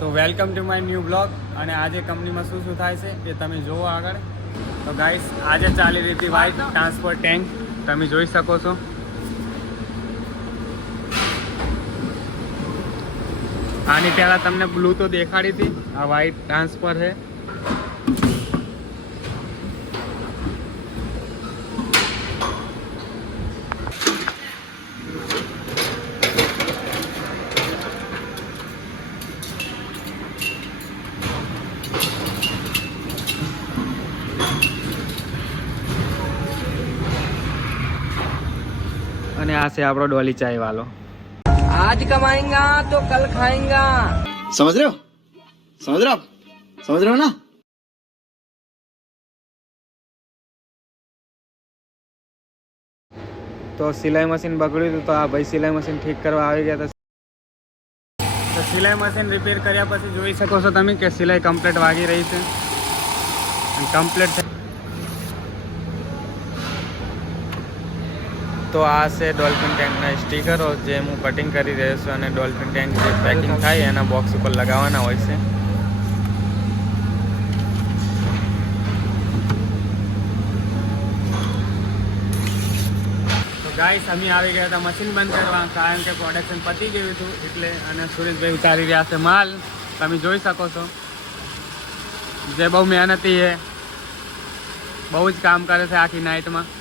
તો welcome to my new blog. અને આજે કંપનીમાં શું શું થાય છે એ તમે જુઓ આગળ. તો ગાઈસ આજે ચાલી રહી હતી વ્હાઇટ ટ્રાન્સફર ટેન્ક, તમે જોઈ શકો છો. આની પહેલાં તમને બ્લુ તો દેખાડી હતી, આ વ્હાઇટ ટ્રાન્સફર છે. અને આ છે આપણો ડોલી ચાય વાલો. आज कमाएंगा तो कल खाएंगा। समझ रहे हो समझ रहे हो ना। તો સિલાઈ મશીન બગડ્યું હતું, તો આ ભાઈ સિલાઈ મશીન ઠીક કરવા આવી ગયા હતા. તો સિલાઈ મશીન રિપેર કર્યા પછી જોઈ શકો છો તમે કે સિલાઈ કમ્પ્લીટ વાગી રહી છે, કમ્પ્લીટ. તો આ છે ડોલ્ફિન ટેન્કના સ્ટીકરો જે હું કટિંગ કરી રહ્યો છું, અને ડોલ્ફિન ટેન્ક જે પેકિંગ થાય એના બોક્સ ઉપર લગાવવાના હોય છે. તો ગાઈસ અમે આવી ગયા હતા મશીન બંધ કરવા, કારણ કે પ્રોડક્શન પતી ગયું હતું એટલે. અને સુરેશભાઈ ઉતારી રહ્યા છે માલ, તમે જોઈ શકો છો. જે બહુ મહેનતી છે, બહુ જ કામ કરે છે આખી નાઇટમાં.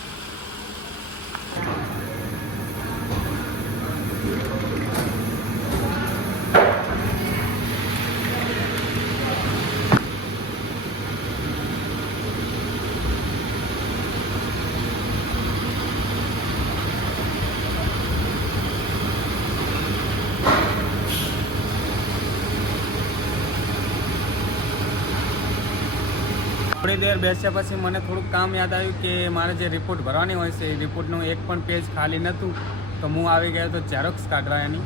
થોડી દેર બેસ્યા પછી મને થોડુંક કામ યાદ આવ્યું કે મારે જે રિપોર્ટ ભરવાની હોય છે એ રિપોર્ટનું એક પણ પેજ ખાલી નહોતું. તો હું આવી ગયો તો ઝેરોક્સ કાઢવા એની.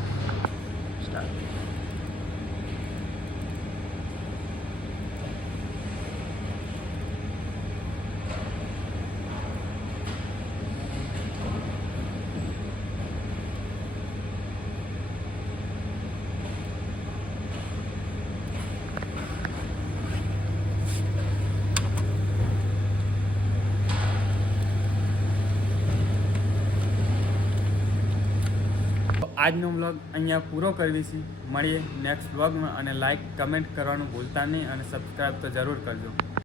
આજનો બ્લોગ અહીંયા પૂરો કરવી છે. મળીએ નેક્સ્ટ બ્લોગમાં, અને લાઈક કમેન્ટ કરવાનું ભૂલતા નહીં, અને સબસ્ક્રાઈબ તો જરૂર કરજો.